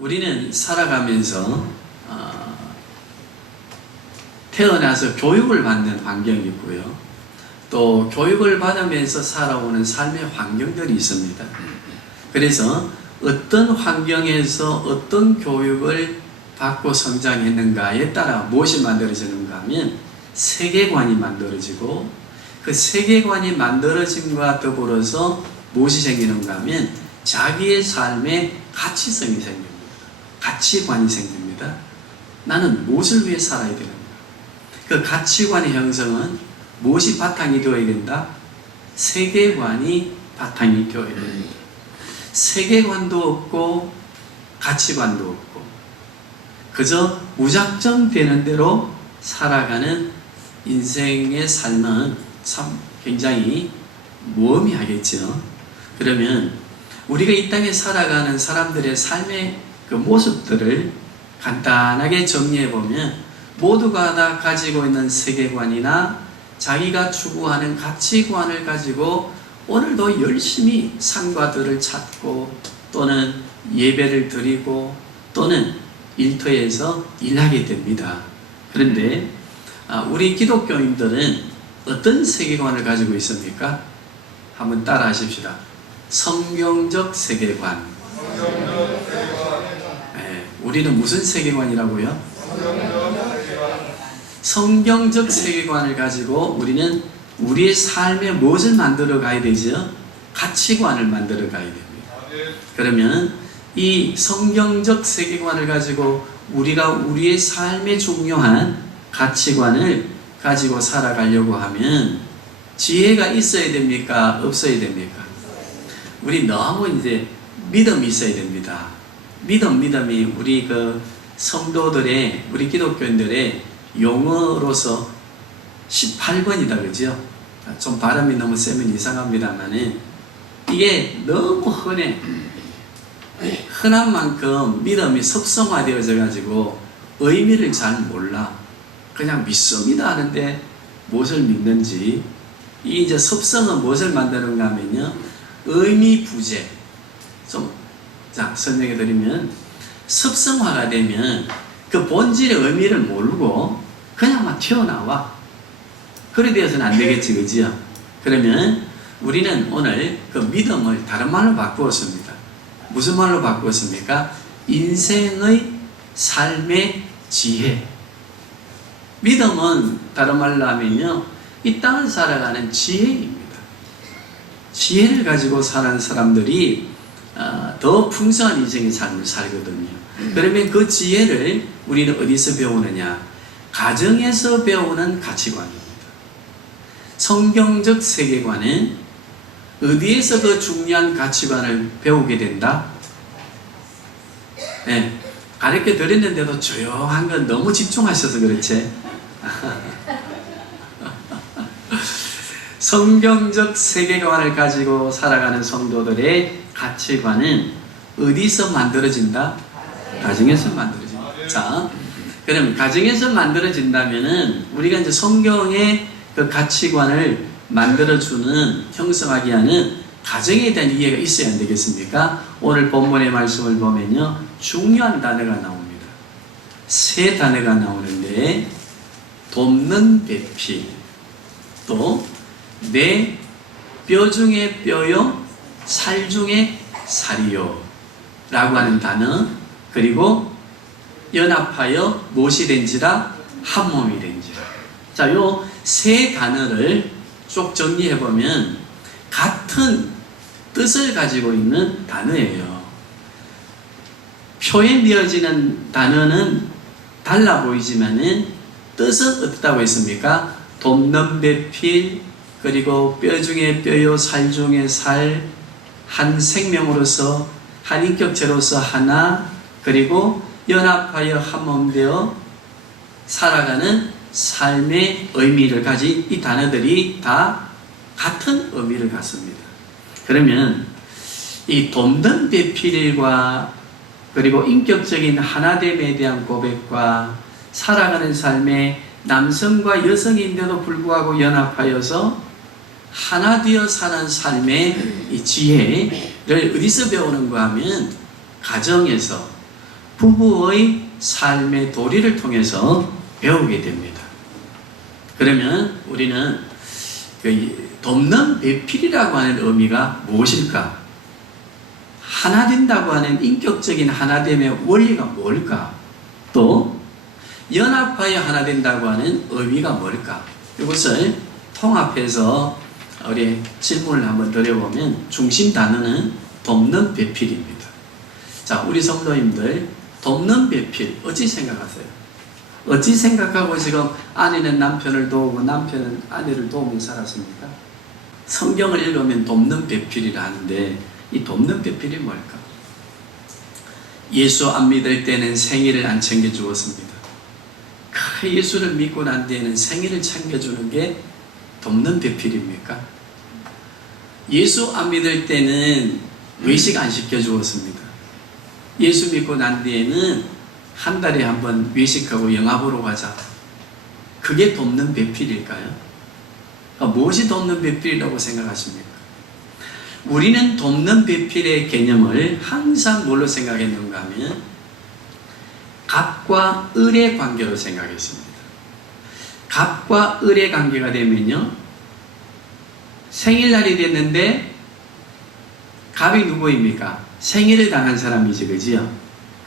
우리는 살아가면서 태어나서 교육을 받는 환경이 있고요. 또 교육을 받으면서 살아오는 삶의 환경들이 있습니다. 그래서 어떤 환경에서 어떤 교육을 받고 성장했는가에 따라 무엇이 만들어지는가 하면 세계관이 만들어지고, 그 세계관이 만들어짐과 더불어서 무엇이 생기는가 하면 자기의 삶의 가치성이 생깁니다. 가치관이 생깁니다. 나는 무엇을 위해 살아야 되는가? 그 가치관의 형성은 무엇이 바탕이 되어야 된다? 세계관이 바탕이 되어야 됩니다. 세계관도 없고 가치관도 없고 그저 무작정 되는 대로 살아가는 인생의 삶은 참 굉장히 무의미하겠죠. 그러면 우리가 이 땅에 살아가는 사람들의 삶의 그 모습들을 간단하게 정리해 보면 모두가 다 가지고 있는 세계관이나 자기가 추구하는 가치관을 가지고 오늘도 열심히 산과 들을 찾고 또는 예배를 드리고 또는 일터에서 일하게 됩니다. 그런데 우리 기독교인들은 어떤 세계관을 가지고 있습니까? 한번 따라 하십시다. 성경적 세계관. 네, 우리는 무슨 세계관이라고요? 성경적 세계관을 가지고 우리는 우리의 삶에 무엇을 만들어 가야 되죠? 가치관을 만들어 가야 됩니다. 그러면 이 성경적 세계관을 가지고 우리가 우리의 삶에 중요한 가치관을 가지고 살아가려고 하면 지혜가 있어야 됩니까? 없어야 됩니까? 우리 너무 이제 믿음이 있어야 됩니다. 믿음이 우리 그 성도들의, 우리 기독교인들의 용어로서 18번이다, 그죠? 좀 발음이 너무 세면 이상합니다만은 이게 너무 흔해. 흔한 만큼 믿음이 습성화되어져 가지고 의미를 잘 몰라. 그냥 믿습니다 하는데 무엇을 믿는지, 이 이제 습성은 무엇을 만드는가 하면요, 의미 부재. 자, 설명해 드리면, 습성화가 되면 그 본질의 의미를 모르고 그냥 막 튀어나와. 그래 되어서는 안 되겠지, 그지요? 그러면 우리는 오늘 그 믿음을 다른 말로 바꾸었습니다. 무슨 말로 바꾸었습니까? 인생의 삶의 지혜. 믿음은 다른 말로 하면요, 이 땅을 살아가는 지혜입니다. 지혜를 가지고 사는 사람들이 더 풍성한 인생의 삶을 살거든요. 그러면 그 지혜를 우리는 어디서 배우느냐? 가정에서 배우는 가치관입니다. 성경적 세계관은 어디에서 그 중요한 가치관을 배우게 된다? 네, 가르쳐 드렸는데도 조용한 건 너무 집중하셔서 그렇지. 성경적 세계관을 가지고 살아가는 성도들의 가치관은 어디서 만들어진다? 가정에서 만들어진다. 자, 그럼 가정에서 만들어진다면은 우리가 이제 성경의 그 가치관을 만들어주는, 형성하게 하는 가정에 대한 이해가 있어야 안 되겠습니까? 오늘 본문의 말씀을 보면요, 중요한 단어가 나옵니다. 세 단어가 나오는데, 돕는 배필, 또 내 뼈 중에 뼈요, 살 중에 살이요 라고 하는 단어, 그리고 연합하여 무엇이 된지라? 한 몸이 된지라. 자, 요 세 단어를 쭉 정리해보면 같은 뜻을 가지고 있는 단어예요. 표현되어지는 단어는 달라 보이지만은 뜻은 어떻다고 했습니까? 돕는 배필, 그리고 뼈 중에 뼈요, 살 중에 살, 한 생명으로서, 한 인격체로서 하나, 그리고 연합하여 한 몸 되어 살아가는 삶의 의미를 가진 이 단어들이 다 같은 의미를 갖습니다. 그러면 이 돕는 배필과 그리고 인격적인 하나됨에 대한 고백과 살아가는 삶에 남성과 여성인데도 불구하고 연합하여서 하나 되어 사는 삶의 이 지혜를 어디서 배우는가 하면 가정에서, 부부의 삶의 도리를 통해서 배우게 됩니다. 그러면 우리는 그 돕는 배필이라고 하는 의미가 무엇일까? 하나 된다고 하는 인격적인 하나됨의 원리가 뭘까? 또 연합하여 하나 된다고 하는 의미가 뭘까? 이것을 통합해서 우리 질문을 한번 드려보면 중심 단어는 돕는 배필입니다. 자, 우리 성도님들 돕는 배필 어찌 생각하세요? 어찌 생각하고 지금 아내는 남편을 도우고 남편은 아내를 도우며 살았습니까? 성경을 읽으면 돕는 배필이라 하는데 이 돕는 배필이 뭘까? 예수 안 믿을 때는 생일을 안 챙겨주었습니다. 예수를 믿고 난 뒤에는 생일을 챙겨주는 게 돕는 배필입니까? 예수 안 믿을 때는 외식 안 시켜주었습니다. 예수 믿고 난 뒤에는 한 달에 한 번 외식하고 영화 보러 가자. 그게 돕는 배필일까요? 무엇이 돕는 배필이라고 생각하십니까? 우리는 돕는 배필의 개념을 항상 뭘로 생각했는가 하면 갑과 을의 관계로 생각했습니다. 갑과 을의 관계가 되면요, 생일날이 됐는데 갑이 누구입니까? 생일을 당한 사람이지, 그지요?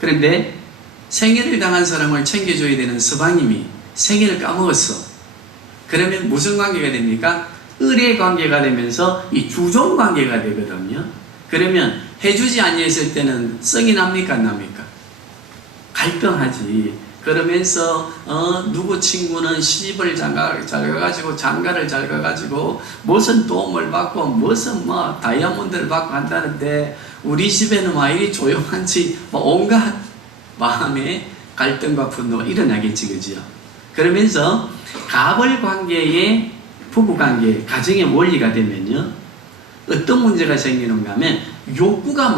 그런데 생일을 당한 사람을 챙겨줘야 되는 서방님이 생일을 까먹었어. 그러면 무슨 관계가 됩니까? 을의 관계가 되면서 이 주종 관계가 되거든요. 그러면 해주지 아니했을 때는 썩이 납니까? 안 납니까? 갈등하지. 그러면서 누구 친구는 시집을 잘 가가지고 장가를 잘 가가지고 무슨 도움을 받고 무슨 뭐 다이아몬드를 받고 한다는데 우리 집에는 와 이리 조용한지 온갖 마음에 갈등과 분노가 일어나겠지, 그지요? 그러면서 갑을 관계의 부부관계, 가정의 원리가 되면요, 어떤 문제가 생기는가 하면 요구가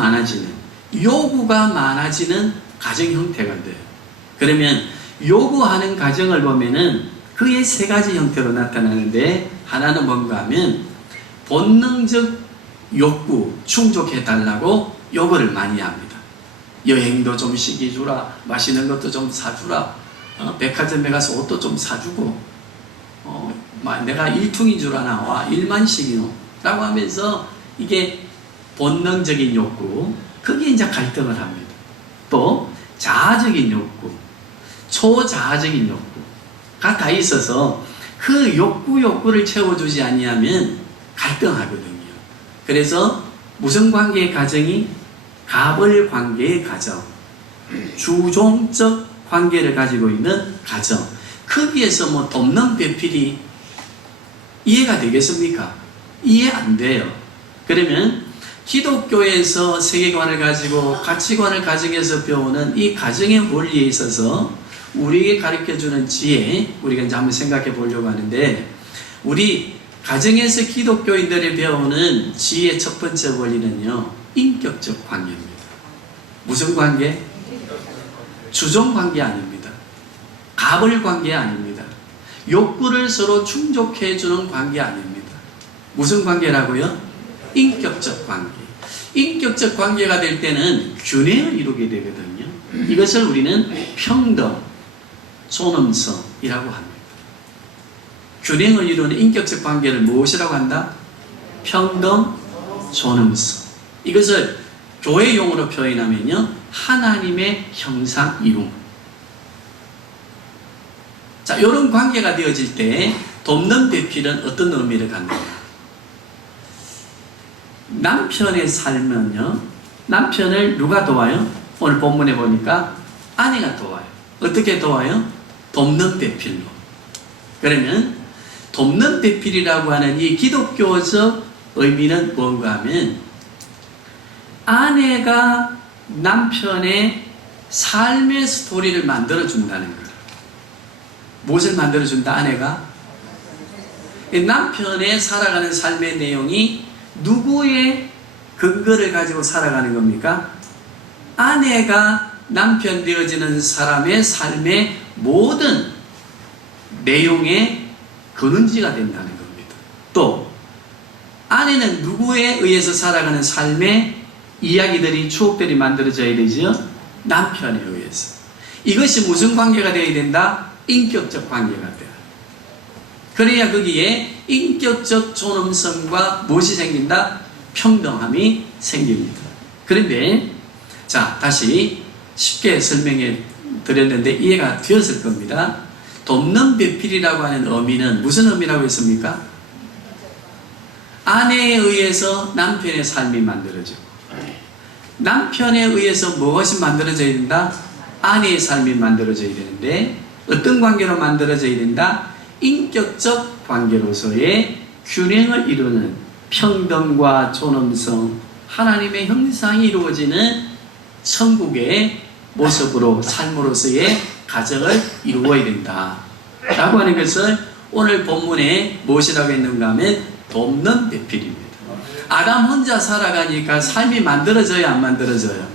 많아지는 가정 형태가 돼요. 그러면 요구하는 가정을 보면은 그의 세 가지 형태로 나타나는데, 하나는 뭔가 하면 본능적 욕구 충족해달라고 요구를 많이 합니다. 여행도 좀 시켜주라, 맛있는 것도 좀 사주라, 백화점에 가서 옷도 좀 사주고, 내가 일퉁인 줄 아나, 와, 1만씩이노 라고 하면서 이게 본능적인 욕구, 그게 이제 갈등을 합니다. 또 자아적인 욕구, 초자아적인 욕구가 다 있어서 그 욕구를 채워주지 아니하면 갈등하거든요. 그래서 무슨 관계의 가정이? 갑을 관계의 가정, 주종적 관계를 가지고 있는 가정, 거기에서 뭐 돕는 배필이 이해가 되겠습니까? 이해 안 돼요. 그러면 기독교에서 세계관을 가지고 가치관을 가정에서 배우는 이 가정의 원리에 있어서 우리에게 가르쳐주는 지혜, 우리가 이제 한번 생각해 보려고 하는데, 우리 가정에서 기독교인들이 배우는 지혜의 첫 번째 원리는요, 인격적 관계입니다. 무슨 관계? 주종 관계 아닙니다. 갑을 관계 아닙니다. 욕구를 서로 충족해주는 관계 아닙니다. 무슨 관계라고요? 인격적 관계. 인격적 관계가 될 때는 균형을 이루게 되거든요. 이것을 우리는 평등, 존엄성이라고 합니다. 균형을 이루는 인격적 관계를 무엇이라고 한다? 평등, 존엄성. 이것을 교회 용어로 표현하면요, 하나님의 형상 이룸. 자, 이런 관계가 되어질 때 돕는 배필은 어떤 의미를 갖는가? 남편의 삶은요, 남편을 누가 도와요? 오늘 본문에 보니까 아내가 도와요. 어떻게 도와요? 돕는 배필로. 그러면 돕는 배필이라고 하는 이 기독교적 의미는 뭔가 하면 아내가 남편의 삶의 스토리를 만들어준다는 거예요. 무엇을 만들어준다? 아내가? 남편의 살아가는 삶의 내용이 누구의 근거를 가지고 살아가는 겁니까? 아내가 남편 되어지는 사람의 삶의 모든 내용의 근원지가 된다는 겁니다. 또 아내는 누구에 의해서 살아가는 삶의 이야기들이, 추억들이 만들어져야 되죠? 남편에 의해서. 이것이 무슨 관계가 되어야 된다? 인격적 관계가 돼요. 그래야 거기에 인격적 존엄성과 무엇이 생긴다? 평등함이 생깁니다. 그런데 자, 다시 쉽게 설명해 드렸는데 이해가 되었을 겁니다. 돕는 배필이라고 하는 의미는 무슨 의미라고 했습니까? 아내에 의해서 남편의 삶이 만들어지고, 남편에 의해서 무엇이 만들어져야 된다? 아내의 삶이 만들어져야 되는데, 어떤 관계로 만들어져야 된다? 인격적 관계로서의 균형을 이루는 평등과 존엄성, 하나님의 형상이 이루어지는 천국의 모습으로, 삶으로서의 가정을 이루어야 된다 라고 하는 것을 오늘 본문에 무엇이라고 했는가 하면 돕는 배필입니다. 아담 혼자 살아가니까 삶이 만들어져야 안 만들어져요?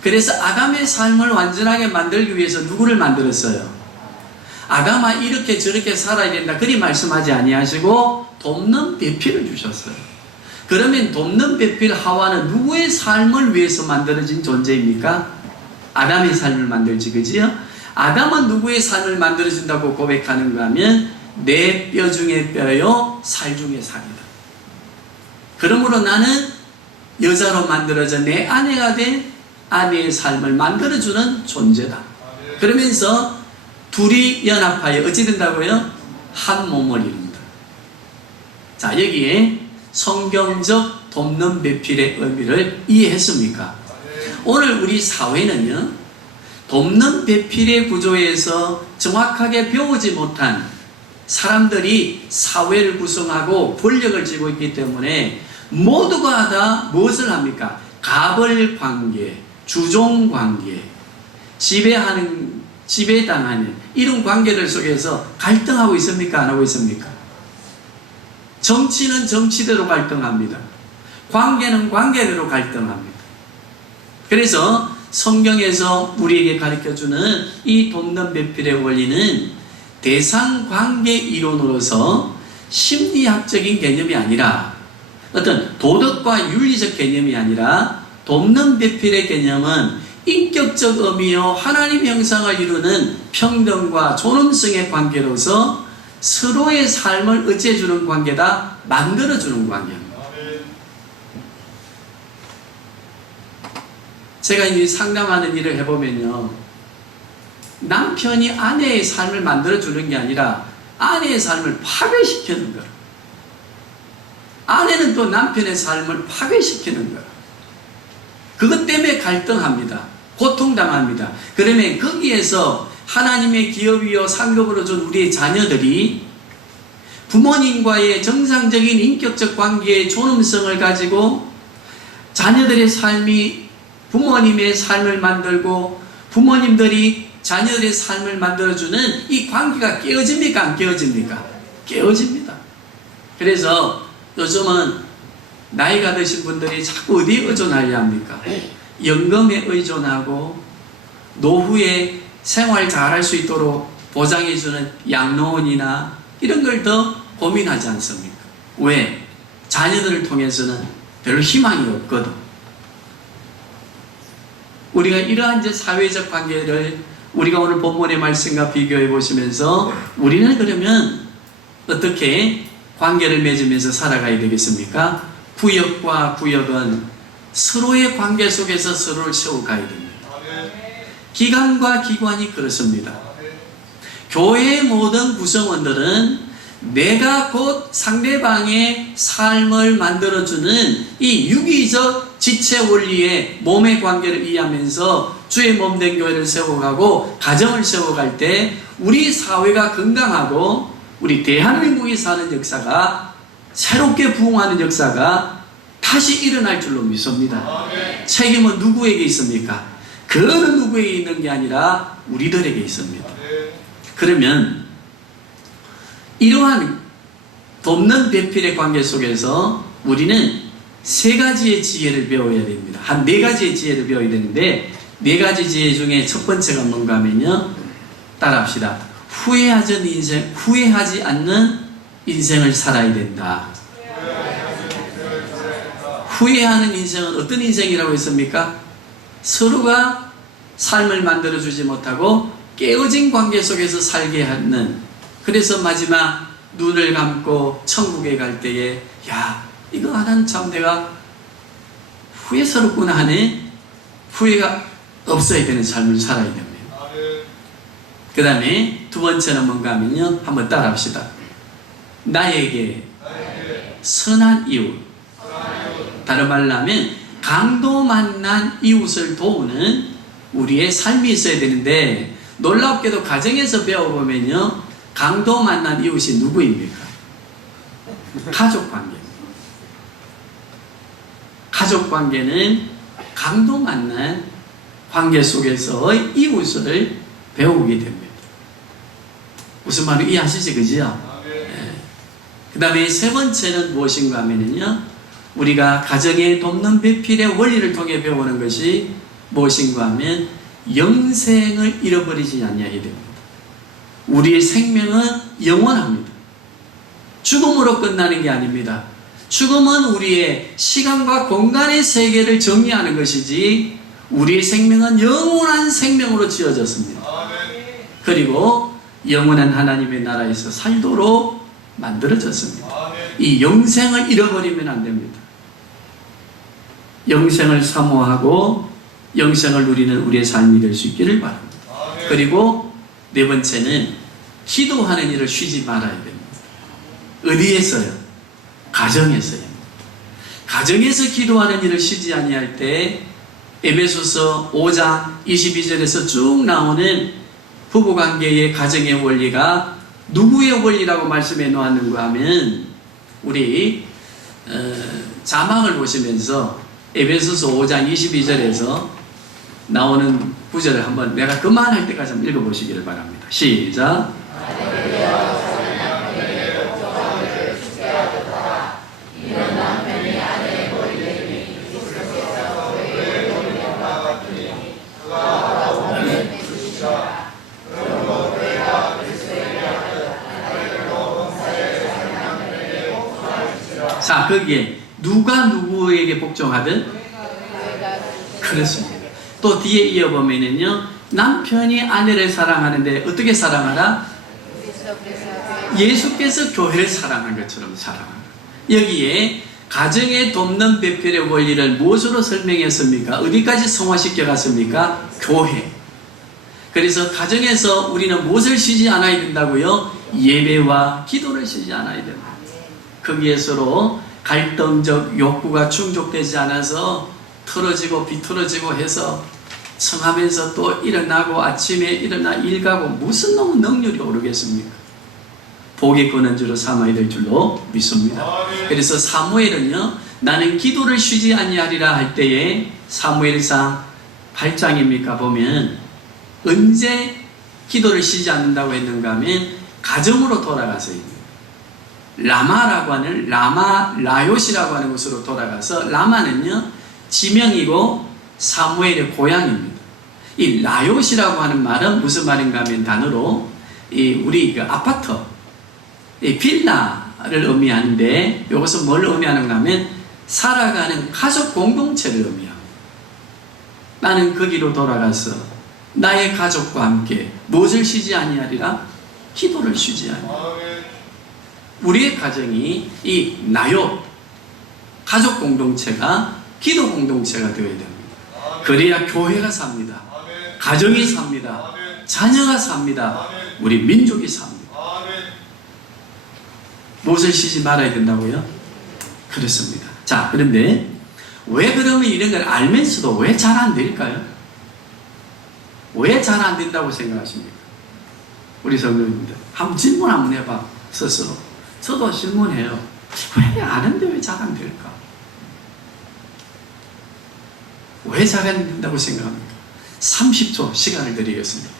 그래서 아담의 삶을 완전하게 만들기 위해서 누구를 만들었어요? 아담아 이렇게 저렇게 살아야 된다 그리 말씀하지 아니하시고 돕는 배필을 주셨어요. 그러면 돕는 배필 하와는 누구의 삶을 위해서 만들어진 존재입니까? 아담의 삶을 만들지, 그지요? 아담은 누구의 삶을 만들어준다고 고백하는가 하면 내 뼈 중에 뼈요 살 중에 살이다. 그러므로 나는 여자로 만들어져 내 아내가 된 아내의 삶을 만들어주는 존재다. 그러면서 둘이 연합하여 어찌 된다고요? 한 몸을 이룬다. 자, 여기에 성경적 돕는 배필의 의미를 이해했습니까? 오늘 우리 사회는요, 돕는 배필의 구조에서 정확하게 배우지 못한 사람들이 사회를 구성하고 권력을 쥐고 있기 때문에 모두가 다 무엇을 합니까? 갑을 관계, 주종 관계, 지배당하는 이런 관계들 속에서 갈등하고 있습니까? 안 하고 있습니까? 정치는 정치대로 갈등합니다. 관계는 관계대로 갈등합니다. 그래서 성경에서 우리에게 가르쳐주는 이 돕는 배필의 원리는 대상관계 이론으로서 심리학적인 개념이 아니라 어떤 도덕과 윤리적 개념이 아니라 돕는 배필의 개념은 인격적 의미요 하나님 형상을 이루는 평등과 존엄성의 관계로서 서로의 삶을 어찌해주는 관계다? 만들어주는 관계입니다. 제가 이 상담하는 일을 해보면요, 남편이 아내의 삶을 만들어주는 게 아니라 아내의 삶을 파괴시키는 거예요. 아내는 또 남편의 삶을 파괴시키는 거예요. 그것 때문에 갈등합니다. 고통당합니다. 그러면 거기에서 하나님의 기업이요 상급으로 준 우리의 자녀들이 부모님과의 정상적인 인격적 관계의 존엄성을 가지고 자녀들의 삶이 부모님의 삶을 만들고 부모님들이 자녀들의 삶을 만들어주는 이 관계가 깨어집니까? 안 깨어집니까? 깨어집니다. 그래서 요즘은 나이가 드신 분들이 자꾸 어디에 의존하려 합니까? 연금에 의존하고 노후에 생활 잘할 수 있도록 보장해주는 양로원이나 이런 걸 더 고민하지 않습니까? 왜? 자녀들을 통해서는 별로 희망이 없거든. 우리가 이러한 이제 사회적 관계를 우리가 오늘 본문의 말씀과 비교해 보시면서 우리는 그러면 어떻게 관계를 맺으면서 살아가야 되겠습니까? 구역과 구역은 서로의 관계 속에서 서로를 세워가야 됩니다. 기관과 기관이 그렇습니다. 교회의 모든 구성원들은 내가 곧 상대방의 삶을 만들어주는 이 유기적 지체 원리의 몸의 관계를 이해하면서 주의 몸 된 교회를 세워가고 가정을 세워갈 때 우리 사회가 건강하고 우리 대한민국이 사는 역사가 새롭게 부흥하는 역사가 다시 일어날 줄로 믿습니다. 책임은 누구에게 있습니까? 그 어느 누구에게 있는 게 아니라 우리들에게 있습니다. 그러면 이러한 돕는 배필의 관계 속에서 우리는 세 가지의 지혜를 배워야 됩니다. 한 네 가지의 지혜를 배워야 되는데 네 가지 지혜 중에 첫 번째가 뭔가 하면요, 따라합시다. 후회하지 않는 인생을 살아야 된다. 후회하는 인생은 어떤 인생이라고 했습니까? 서로가 삶을 만들어주지 못하고 깨어진 관계 속에서 살게 하는, 그래서 마지막 눈을 감고 천국에 갈 때에 야, 이거 하나는 참 내가 후회스럽구나 하네. 후회가 없어야 되는 삶을 살아야 됩니다. 그 다음에 두 번째는 뭔가 하면요, 한번 따라 합시다. 나에게 선한 이웃. 다른 말로 하면 강도 만난 이웃을 도우는 우리의 삶이 있어야 되는데, 놀랍게도 가정에서 배워보면요, 강도 만난 이웃이 누구입니까? 가족관계. 가족관계는 강도 만난 관계 속에서의 이웃을 배우게 됩니다. 무슨 말인지 이해하시지, 그지요? 네. 그 다음에 세 번째는 무엇인가 하면요, 우리가 가정에 돕는 배필의 원리를 통해 배우는 것이 무엇인가 하면 영생을 잃어버리지 않아야 됩니다. 우리의 생명은 영원합니다. 죽음으로 끝나는 게 아닙니다. 죽음은 우리의 시간과 공간의 세계를 정리하는 것이지, 우리의 생명은 영원한 생명으로 지어졌습니다. 그리고 영원한 하나님의 나라에서 살도록 만들어졌습니다. 이 영생을 잃어버리면 안 됩니다. 영생을 사모하고 영생을 누리는 우리의 삶이 될 수 있기를 바랍니다. 그리고 네 번째는 기도하는 일을 쉬지 말아야 됩니다. 어디에서요? 가정에서요. 가정에서 기도하는 일을 쉬지 아니할 때 에베소서 5장 22절에서 쭉 나오는 부부관계의 가정의 원리가 누구의 원리라고 말씀해 놓았는가 하면, 우리 자막을 보시면서 에베소서 5장 22절에서 나오는 구절을 한번 내가 그만할 때까지 한번 읽어보시기를 바랍니다. 시작. 자, 거기에 누가 누구에게 복종하든 그렇습니다. 또 뒤에 이어보면은요, 남편이 아내를 사랑하는데 어떻게 사랑하라? 예수께서 교회를 사랑한 것처럼 사랑하라. 여기에 가정에 돕는 배필의 원리를 무엇으로 설명했습니까? 어디까지 성화시켜 갔습니까? 교회. 그래서 가정에서 우리는 무엇을 쉬지 않아야 된다고요? 예배와 기도를 쉬지 않아야 된다. 거기에 서로 갈등적 욕구가 충족되지 않아서 틀어지고 비틀어지고 해서 청하면서 또 일어나고 아침에 일어나 일 가고 무슨 놈의 능률이 오르겠습니까? 복이 그는 줄로 삼아야 될 줄로 믿습니다. 그래서 사무엘은요, 나는 기도를 쉬지 아니하리라 할 때에 사무엘상 8장입니까 보면 언제 기도를 쉬지 않는다고 했는가 하면 가정으로 돌아가서입니다. 라마라고 하는 라요시라고 하는 곳으로 돌아가서, 라마는요 지명이고 사무엘의 고향입니다. 이 라요시라고 하는 말은 무슨 말인가 하면 단어로 우리 그 아파트, 빌라를 의미하는데, 이것은 뭘 의미하는가 하면 살아가는 가족 공동체를 의미합니다. 나는 거기로 돌아가서 나의 가족과 함께 무엇을 쉬지 아니하리라? 기도를 쉬지 아니하리라. 우리의 가정이 이 나요, 가족 공동체가 기도 공동체가 되어야 됩니다. 그래야 교회가 삽니다. 가정이 삽니다. 자녀가 삽니다. 우리 민족이 삽니다. 무엇을 쉬지 말아야 된다고요? 그렇습니다. 자, 그런데 왜 그러면 이런 걸 알면서도 왜 잘 안 될까요? 왜 잘 안 된다고 생각하십니까? 우리 성도님들 한번 질문 한번 해봐, 스스로. 저도 질문해요. 왜 아는데 왜 잘 안 될까? 왜 잘 안 된다고 생각합니까? 30초 시간을 드리겠습니다.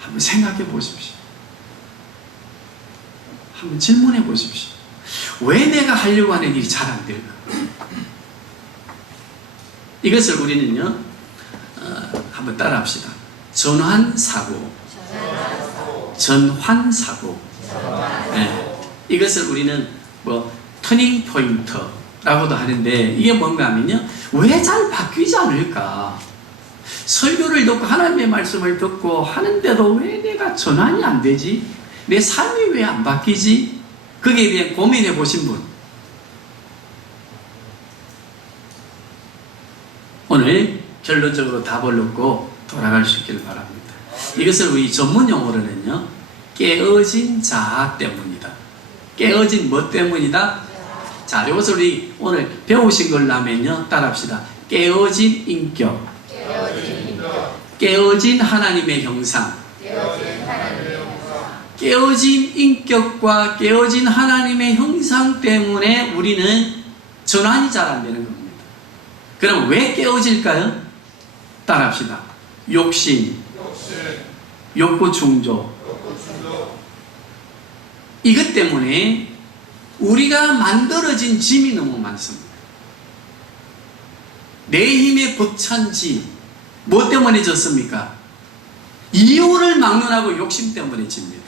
한번 생각해 보십시오. 한번 질문해 보십시오. 왜 내가 하려고 하는 일이 잘 안 될까? 이것을 우리는요, 한번 따라 합시다. 전환사고. 전환사고. 네. 이것을 우리는 터닝 포인트, 라고도 하는데 이게 뭔가 하면요, 왜 잘 바뀌지 않을까? 설교를 듣고 하나님의 말씀을 듣고 하는데도 왜 내가 전환이 안 되지? 내 삶이 왜 안 바뀌지? 거기에 대해 고민해 보신 분, 오늘 결론적으로 답을 얻고 돌아갈 수 있기를 바랍니다. 이것을 우리 전문 용어로는요, 깨어진 자아 때문이다. 깨어진 뭐 때문이다? 자, 이것을 우리 오늘 배우신 걸로 하면요, 따라합시다. 깨어진 인격, 깨어진 하나님의 형상, 깨어진 인격과 깨어진 하나님의 형상 때문에 우리는 전환이 잘 안 되는 겁니다. 그럼 왜 깨어질까요? 따라합시다. 욕심, 욕구 충족. 이것 때문에 우리가 만들어진 짐이 너무 많습니다. 내 힘에 벅찬 짐. 뭐 때문에 졌습니까? 이유를 막론하고 욕심 때문에 집니다.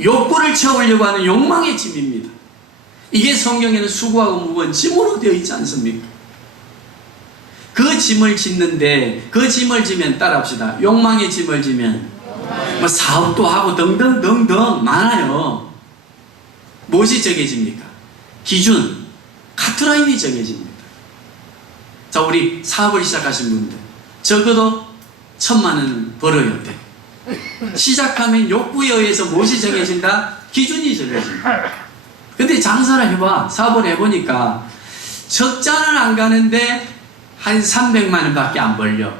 욕구를 채우려고 하는 욕망의 짐입니다. 이게 성경에는 수고하고 무거운 짐으로 되어 있지 않습니까? 그 짐을 짓는데, 그 짐을 지면 따라합시다. 욕망의 짐을 지면 뭐 사업도 하고 등등등등 많아요. 무엇이 정해집니까? 기준, 카트라인이 정해집니다. 자, 우리 사업을 시작하신 분들 적어도 1,000만 원 벌어야 돼. 시작하면 욕구에 의해서 무엇이 정해진다? 기준이 정해진다. 근데 장사를 해봐, 사업을 해보니까 적자는 안 가는데 한 300만 원밖에 안 벌려.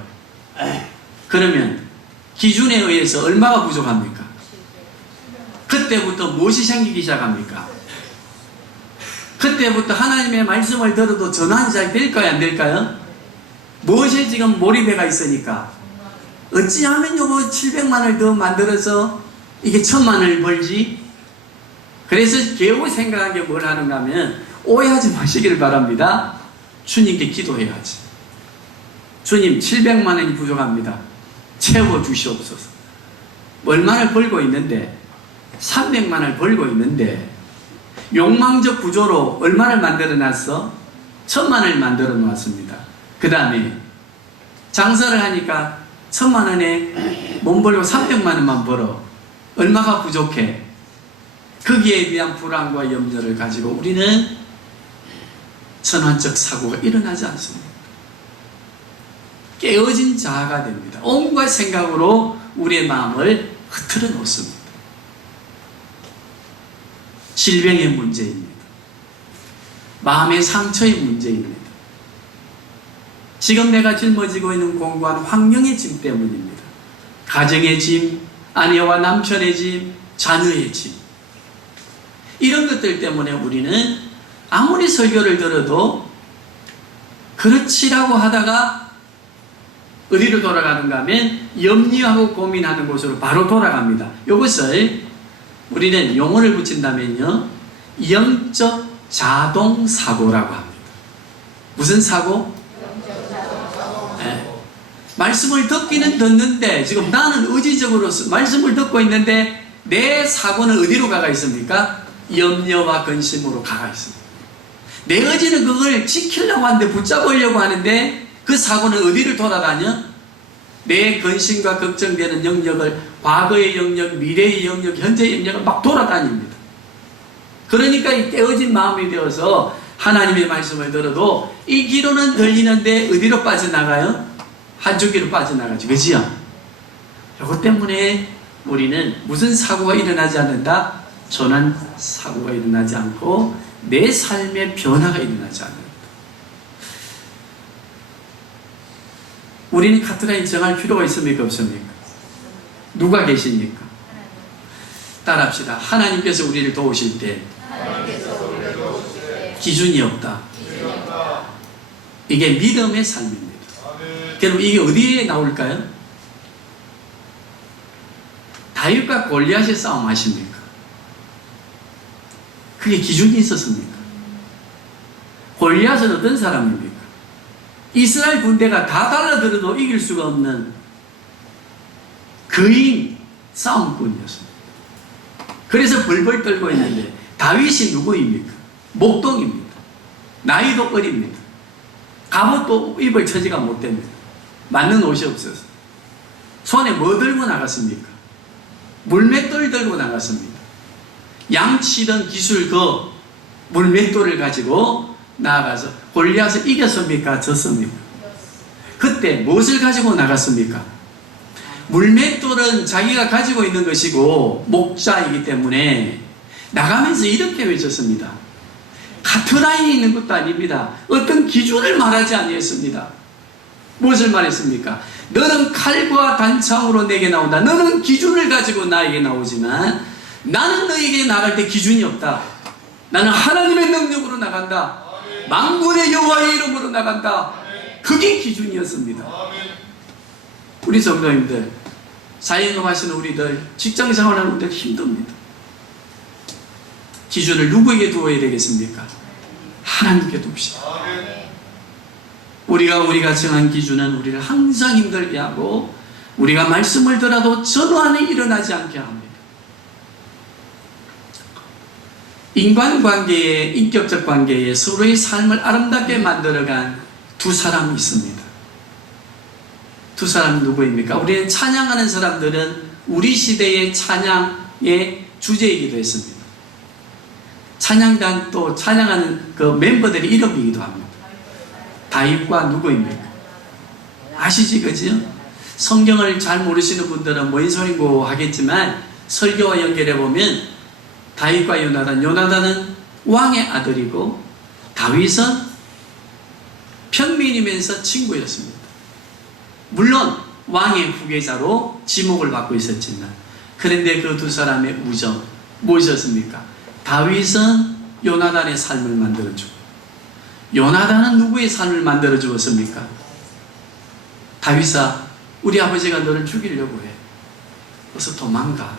그러면 기준에 의해서 얼마가 부족합니까? 그때부터 무엇이 생기기 시작합니까? 그때부터 하나님의 말씀을 들어도 전환이 잘 될까요? 안 될까요? 무엇에 지금 몰입해가 있으니까 어찌하면 요거 700만 원을 더 만들어서 이게 1,000만 원을 벌지? 그래서 겨우 생각한 게 뭘 하는가 하면, 오해하지 마시길 바랍니다. 주님께 기도해야지. 주님, 700만 원이 부족합니다. 채워주시옵소서. 얼마를 벌고 있는데, 300만 원을 벌고 있는데, 욕망적 구조로 얼마를 만들어 놨어? 1,000만 원을 만들어 놓았습니다. 그 다음에 장사를 하니까 1,000만 원에 못 벌고 300만 원만 벌어. 얼마가 부족해? 거기에 대한 불안과 염려를 가지고 우리는 전환적 사고가 일어나지 않습니다. 깨어진 자아가 됩니다. 온갖 생각으로 우리의 마음을 흐트러 놓습니다. 질병의 문제입니다. 마음의 상처의 문제입니다. 지금 내가 짊어지고 있는 공고한 환경의 짐 때문입니다. 가정의 짐, 아내와 남편의 짐, 자녀의 짐. 이런 것들 때문에 우리는 아무리 설교를 들어도 그렇지라고 하다가 어디로 돌아가는가 하면 염려하고 고민하는 곳으로 바로 돌아갑니다. 이것을 우리는 용어를 붙인다면요, 영적 자동사고라고 합니다. 무슨 사고? 네. 말씀을 듣기는 듣는데 지금 나는 의지적으로 말씀을 듣고 있는데 내 사고는 어디로 가가 있습니까? 염려와 근심으로 가가 있습니다. 내 의지는 그걸 지키려고 하는데, 붙잡으려고 하는데 그 사고는 어디를 돌아다녀? 내 근심과 걱정되는 영역을, 과거의 영역, 미래의 영역, 현재의 영역을 막 돌아다닙니다. 그러니까 이 깨어진 마음이 되어서 하나님의 말씀을 들어도 이 귀로는 들리는데 어디로 빠져나가요? 한쪽 귀로 빠져나가죠. 그지요? 이것 때문에 우리는 무슨 사고가 일어나지 않는다? 전환 사고가 일어나지 않고 내 삶의 변화가 일어나지 않는다. 우리는 카트라인 정할 필요가 있습니까? 없습니까? 누가 계십니까? 따라합시다. 하나님께서 우리를 도우실 때 기준이 없다. 이게 믿음의 삶입니다. 그럼 이게 어디에 나올까요? 다윗과 골리앗의 싸움 아십니까? 그게 기준이 있었습니까? 골리앗은 어떤 사람입니까? 이스라엘 군대가 다 달라들어도 이길 수가 없는 거인 싸움꾼이었습니다. 그래서 벌벌 떨고 있는데 다윗이 누구입니까? 목동입니다. 나이도 어립니다. 갑옷도 입을 처지가 못 됩니다. 맞는 옷이 없어서. 손에 뭐 들고 나갔습니까? 물맷돌 들고 나갔습니다. 양치던 기술 그 물맷돌을 가지고 나아가서 골리앗을 이겼습니까? 졌습니까? 그때 무엇을 가지고 나갔습니까? 물맷돌은 자기가 가지고 있는 것이고 목자이기 때문에 나가면서 이렇게 외쳤습니다. 카트라인이 있는 것도 아닙니다. 어떤 기준을 말하지 아니했습니다. 무엇을 말했습니까? 너는 칼과 단창으로 내게 나온다. 너는 기준을 가지고 나에게 나오지만 나는 너에게 나갈 때 기준이 없다. 나는 하나님의 능력으로 나간다. 만군의 여호와의 이름으로 나간다. 그게 기준이었습니다. 우리 성도님들, 사회인업 하시는 우리들, 직장생활하는 우리들 힘듭니다. 기준을 누구에게 두어야 되겠습니까? 하나님께 둡시다. 우리가 정한 기준은 우리를 항상 힘들게 하고 우리가 말씀을 들어도 전환이 일어나지 않게 합니다. 인간관계에, 인격적 관계에 서로의 삶을 아름답게 만들어간 두 사람이 있습니다. 두 사람이 누구입니까? 우리는 찬양하는 사람들은 우리 시대의 찬양의 주제이기도 했습니다. 찬양단 또 찬양하는 그 멤버들의 이름이기도 합니다. 다윗과 누구입니까? 아시지, 그죠? 성경을 잘 모르시는 분들은 뭔 소리고 하겠지만 설교와 연결해 보면 다윗과 요나단은 왕의 아들이고 다윗은 평민이면서 친구였습니다. 물론 왕의 후계자로 지목을 받고 있었지만 그런데 그 두 사람의 우정 무엇이었습니까? 다윗은 요나단의 삶을 만들어주고 요나단은 누구의 삶을 만들어 주었습니까? 다윗아, 우리 아버지가 너를 죽이려고 해. 어서 도망가.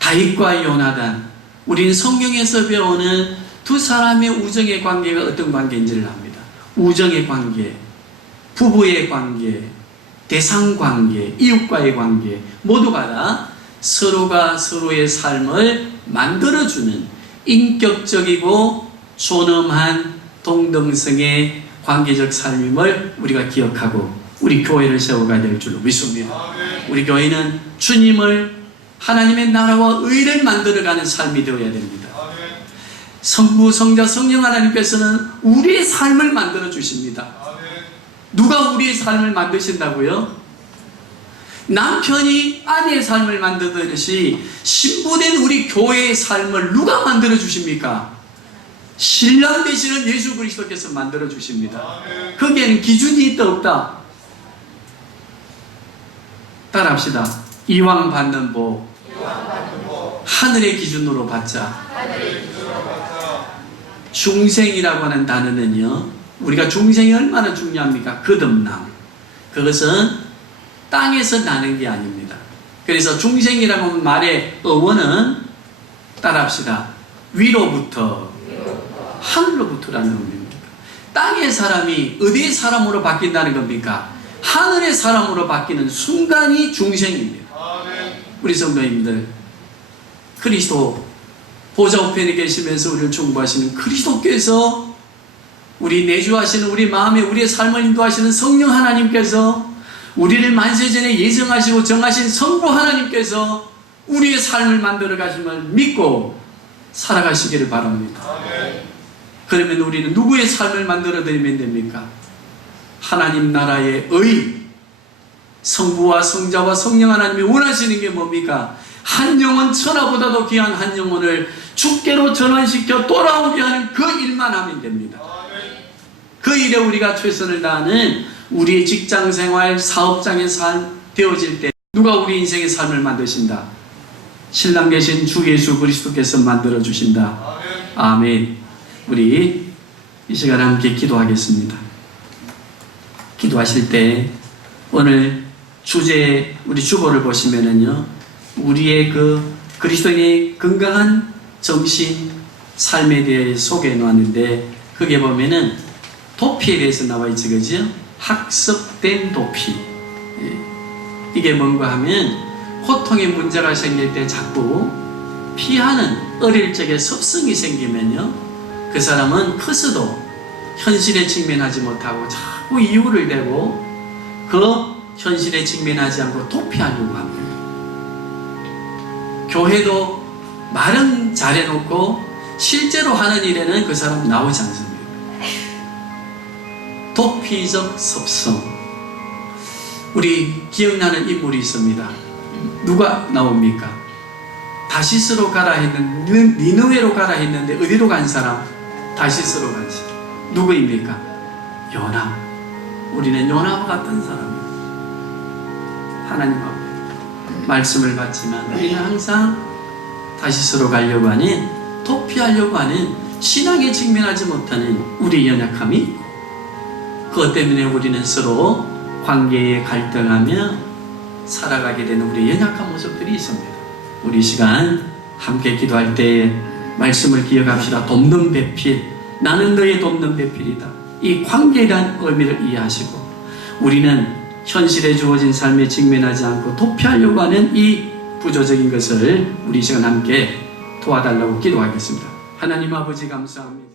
다윗과 요나단, 우리는 성경에서 배우는 두 사람의 우정의 관계가 어떤 관계인지를 압니다. 우정의 관계, 부부의 관계, 대상 관계, 이웃과의 관계, 모두가 다 서로가 서로의 삶을 만들어주는 인격적이고 존엄한 동등성의 관계적 삶임을 우리가 기억하고 우리 교회를 세워가야 될 줄로 믿습니다. 우리 교회는 주님을 하나님의 나라와 의를 만들어가는 삶이 되어야 됩니다. 성부, 성자, 성령 하나님께서는 우리의 삶을 만들어 주십니다. 누가 우리의 삶을 만드신다고요? 남편이 아내의 삶을 만들듯이 신부된 우리 교회의 삶을 누가 만들어 주십니까? 신랑 되시는 예수 그리스도께서 만들어 주십니다. 거기에는 기준이 있다 없다? 따라합시다. 이왕 받는 복 하늘의 기준으로 받자. 중생이라고 하는 단어는요, 우리가 중생이 얼마나 중요합니까? 거듭남. 그것은 땅에서 나는 게 아닙니다. 그래서 중생이라는 말의 어원은 따라합시다. 위로부터 하늘로부터라는 의미입니다. 땅의 사람이 어디의 사람으로 바뀐다는 겁니까? 하늘의 사람으로 바뀌는 순간이 중생입니다. 우리 성도님들, 그리스도 보좌 우편에 계시면서 우리를 충고하시는 그리스도께서, 우리 내주하시는 우리 마음에 우리의 삶을 인도하시는 성령 하나님께서, 우리를 만세전에 예정하시고 정하신 성부 하나님께서 우리의 삶을 만들어 가심을 믿고 살아가시기를 바랍니다. 그러면 우리는 누구의 삶을 만들어 드리면 됩니까? 하나님 나라의 의, 성부와 성자와 성령 하나님이 원하시는 게 뭡니까? 한 영혼, 천하보다도 귀한 한 영혼을 주께로 전환시켜 돌아오게 하는 그 일만 하면 됩니다. 그 일에 우리가 최선을 다하는 우리의 직장생활, 사업장의 삶 되어질 때 누가 우리 인생의 삶을 만드신다? 신랑 되신 주 예수 그리스도께서 만들어 주신다. 아멘. 우리 이 시간 함께 기도하겠습니다. 기도하실 때 오늘 주제, 우리 주보를 보시면은요, 우리의 그 그리스도인의 건강한 정신, 삶에 대해 소개해 놓았는데, 거기에 보면은 도피에 대해서 나와 있지, 그죠? 학습된 도피. 이게 뭔가 하면, 고통의 문제가 생길 때 자꾸 피하는 어릴 적에 습성이 생기면요, 그 사람은 커서도 현실에 직면하지 못하고 자꾸 이유를 대고 그 현실에 직면하지 않고 도피하려고 합니다. 교회도 말은 잘해놓고 실제로 하는 일에는 그 사람 나오지 않습니다. 도피적 습성. 우리 기억나는 인물이 있습니다. 누가 나옵니까? 다시스로 가라 했는데, 니느웨로 가라 했는데 어디로 간 사람? 다시스로 간 사람. 누구입니까? 요나. 우리는 요나와 같은 사람입니다. 하나님하고 말씀을 받지만 우리는 항상 다시스로 가려고 하는, 도피하려고 하는, 신앙에 직면하지 못하는 우리의 연약함이 있고, 그것 때문에 우리는 서로 관계에 갈등하며 살아가게 되는 우리의 연약한 모습들이 있습니다. 우리 시간 함께 기도할 때 말씀을 기억합시다. 돕는 배필, 나는 너의 돕는 배필이다. 이 관계란 의미를 이해하시고, 우리는 현실에 주어진 삶에 직면하지 않고 도피하려고 하는 이 부조적인 것을 우리 시간 함께 도와달라고 기도하겠습니다. 하나님 아버지 감사합니다.